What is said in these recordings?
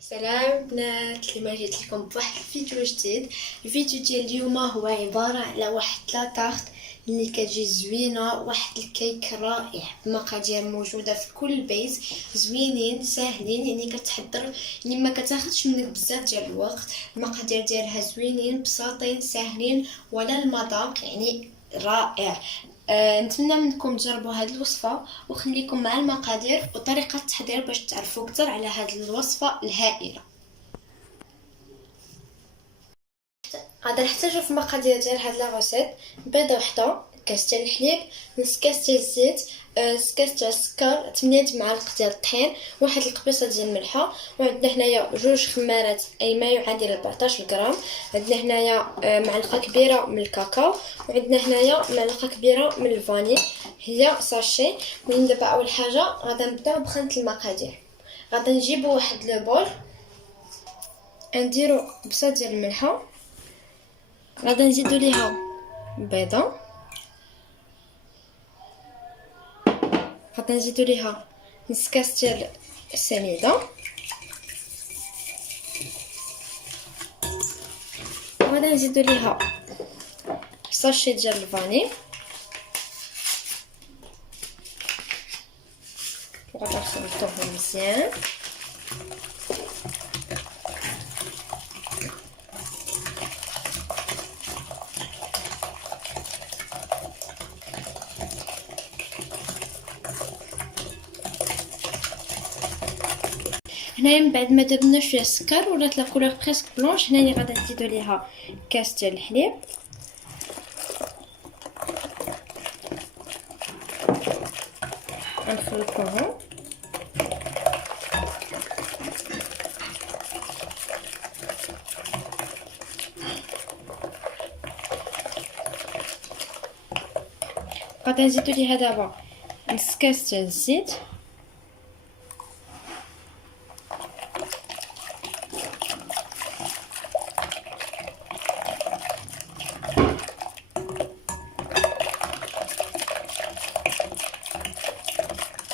سلام بنات، اليوم جيت لكم بواحد الفيديو جديد. الفيديو ديال اليوم هو عباره على واحد لاطارت اللي كتجي زوينه، واحد الكيك رائع بمقادير موجوده في كل بيت، زوينين ساهلين، يعني كتحضر يعني ما كتاخذش منك بزاف ديال الوقت. المقادير ديالها زوينين بساطين ساهلين ولا المذاق يعني رائع. نتمنى منكم تجربوا هذه الوصفه وخليكم مع المقادير وطريقه التحضير باش تعرفوا اكثر على هذه الوصفه الهائله. غادي نحتاجو في المقادير ديال هاد لاغوسيت بيضه وحده، كاس ديال الحليب، نص كاس ديال الزيت، نص كاس ديال السكر، 8 معالق ديال الطحين، واحد القبيصه ديال الملحه، وعندنا هنايا جوج خمارات اي ما يعادل 14 غرام، عندنا هنايا معلقه كبيره من الكاكاو، وعندنا هنايا معلقه كبيره من الفاني هي ساشي. من دابا اول حاجه غادي نبداو بخلط المقادير. غادي نجيبو واحد لو بول، نديرو بصه ديال الملحه، غادي نزيدو ليها بيضه، غادي نزيدو ليها نص كاس ديال السنيده، وغادي نزيدو ليها ساشي ديال الفاني، وغادي نخلطوهم مزيان. هنايا من بعد ما درنا شويه السكر ولات لا كولور بريسك بلونش، هنايا غادي نزيدو ليها كاس ديال الحليب، غنخلطوهم غادي نزيدو ليها دابا نص كاس ديال الزيت،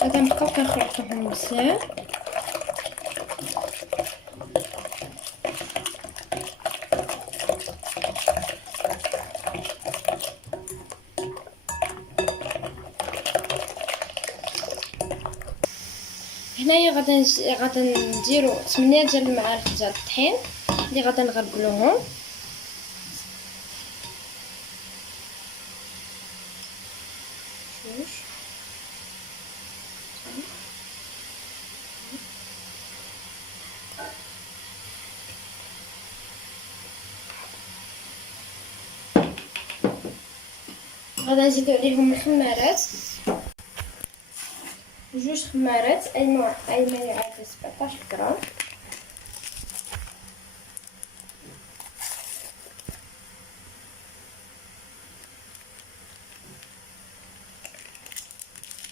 غادي نبقاو كنخلطوهم مزيان. هنايا غادي نديرو 8 ديال المعالق ديال الطحين اللي غادي نغربلوهم، جوج غادي نزيدو عليهم الخمارات، جوج خمارات اي ما يعادل 17 غرام،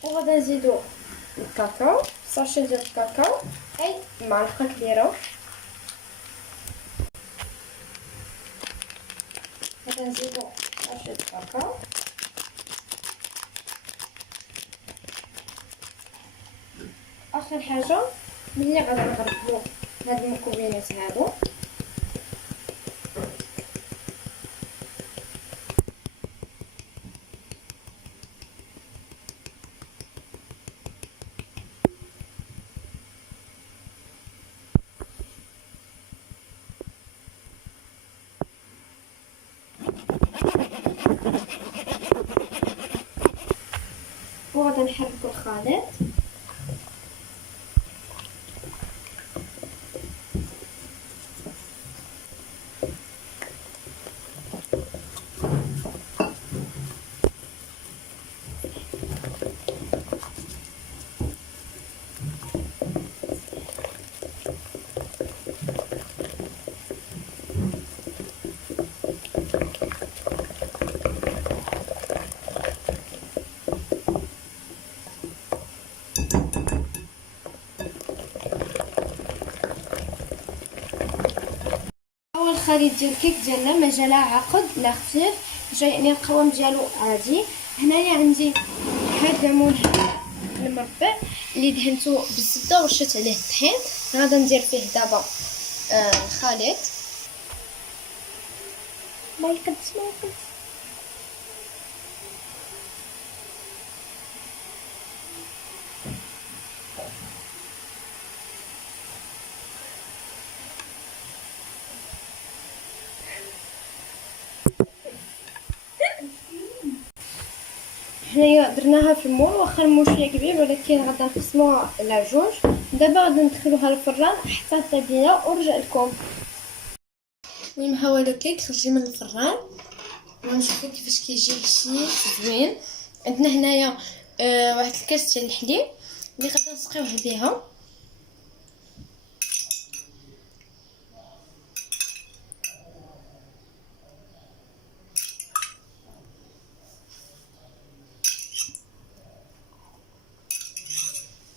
وغادي نزيدو الكاكاو، ساشي ديال الكاكاو اي معلقه كبيره، غادي نزيدو ساشي الكاكاو، اخر حاجه ملي غادي نغربلو هاد المكونات هادو وغادي نحركو الخليط. الخليط ديال الكيك ديالنا ما جا لا عقد لا خفيف، جا يعني القوام ديالو عادي. هنايا عندي هاد الليمون المربع اللي دهنته بالزبده ورشيت عليه الطحين، غادا ندير فيه دابا الخليط. ما يقدش حنايا درناها في المول، واخا المول شويه كبير ولكن غادا نقسموها على جوج. دابا غادا ندخلوها للفران حتى طيبينا ونرجع لكم. المهم ها هو لو كيك خرجي من الفران ونشوفوا كيفاش كيجي هشيم زوين. عندنا هنايا واحد الكاس ديال الحليب اللي غادا نسقيوه بها.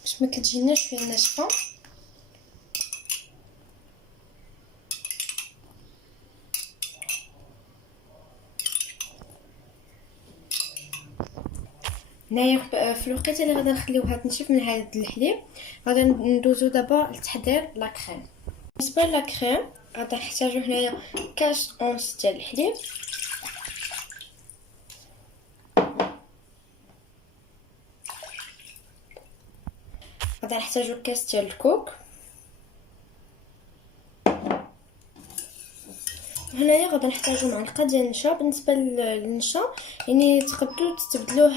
باش ما كتجيناش شويه ناشفه. هنايا في الوقيته اللي غادا نخليوها تنشف من هذا الحليب غادا ندوزو دابا لتحضير لا كريم. بالنسبه لا كريم غادا نحتاجو هنايا كاس اونس ديال الحليب، غادا نحتاجو كاس ديال الكوك، هنايا غادا نحتاجو معلقه ديال النشا. بالنسبه للنشا يعني تقدروا تستبدلوه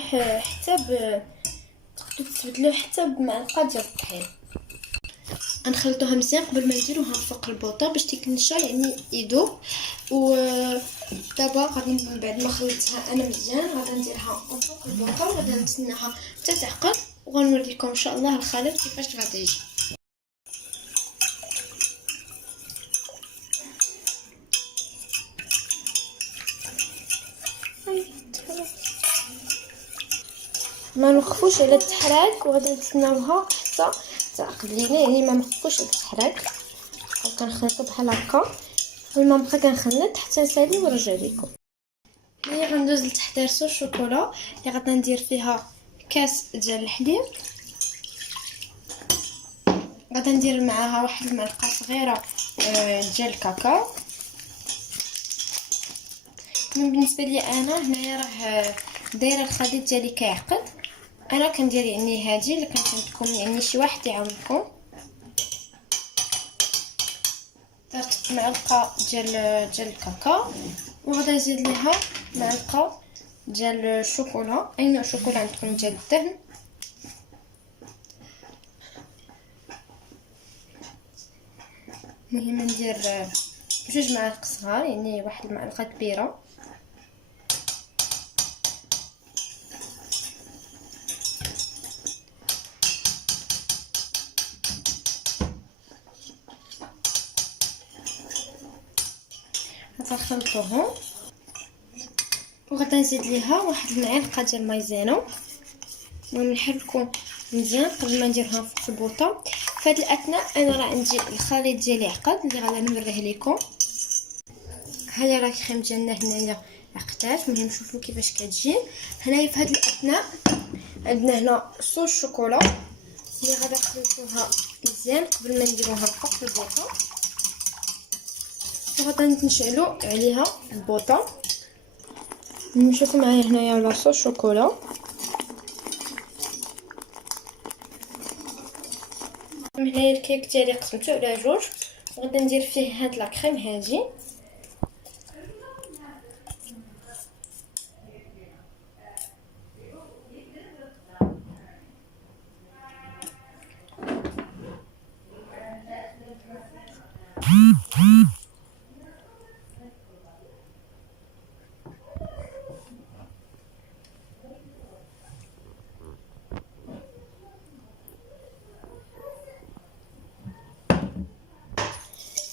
حتى بمعلقه ديال الطحين. غنخلطوها مزيان قبل ما نديروها فوق البوطه باش ديك النشا يعني يذوب. ودابا غادي من بعد ما خلطتها انا مزيان غادا نديرها فوق البوطه وغادا نتسناها حتى تعقد، وغنوريكم ان شاء الله الخليط كيفاش غادي يجي. ما نوقفوش على التحراك وغادي نتسناوها حتى تعقد لينا، يعني ما نوقفوش على التحراك. كنخلطو بحال هكا والما نبقى كنخلط حتى نسالي ونرجع لكم. هي غندوز لتحضير صوص الشوكولا اللي غادا ندير فيها كاس ديال الحليب. غادا ندير معاها واحد المعلقه صغيره ديال الكاكاو. بالنسبه لي انا هنايا راه دايره الخليط ديالي كيعقد، انا كندير يعني هذه اللي كانت عندكم يعني شي واحد يعاونكم. درت معلقه ديال الكاكاو وغادا نزيد ليها معلقه ديال الشوكولا، اي نوع شوكولا عندكم ديال الدهن. المهم ندير جوج معالق صغار يعني واحد المعلقه كبيره. غنخلطوهم وغادا نزيد ليها واحد المعلقه ديال المايزينا. المهم نحركو مزيان قبل ما نديرها في البوطه. في هذه الاثناء انا راه عندي الخليط ديالي عقد اللي غادا نوريه لكم. هيا راه الكريم ديالنا هنايا عقدات. المهم شوفوا كيفاش كتجي. هنايا في هذه الاثناء عندنا هنا صوص الشوكولا اللي غادا نخلطوها مزيان قبل ما نديروها فوق البوطه. وغادا نشعلو عليها البوطه. نشوفوا معايا هنايا لاصوص الشوكولا. هنايا الكيك ديالي قسمته على جوج وغادا ندير فيه هاد لا كريم هادي.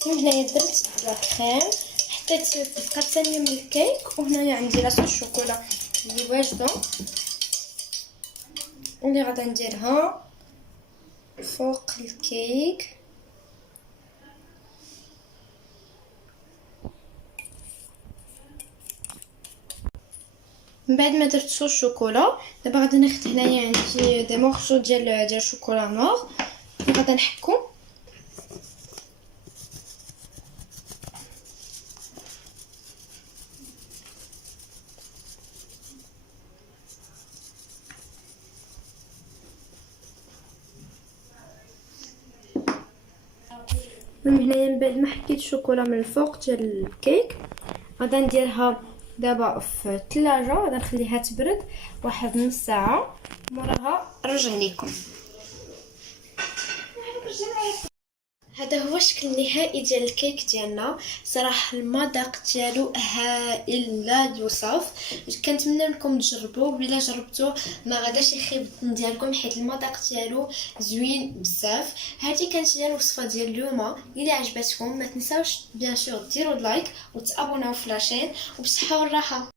هنايا درت لا كريم، حطيت الفقره الثانيه من الكيك، وهنايا عندي لاصوص الشوكولا اللي واجده واللي غادا نديرها فوق الكيك. من بعد ما درت صوص الشوكولا دابا غادي ناخذ هنايا عندي دي مورسو ديال الشوكولا نوار اللي غادا نحكو المهم هنايا من بعد ما حكيت الشوكولا من الفوق ديال الكيك غادا نديرها دابا في الثلاجه، غادا نخليها تبرد واحد نص ساعه، موراها نرجع لكم. هذا هو الشكل النهائي ديال الكيك ديالنا. صراحه المذاق ديالو هائل لا يوصف، كنتمنى لكم تجربوه، ولا جربتوه ما غاداش يخيب الظن ديالكم حيت المذاق ديالو زوين بزاف. هذه كانت هي الوصفه ديال اليوم. الا عجبتكم ما تنساوش بيان سور ديروا لايك وتابوناو في لاشين، وبصحه والراحه.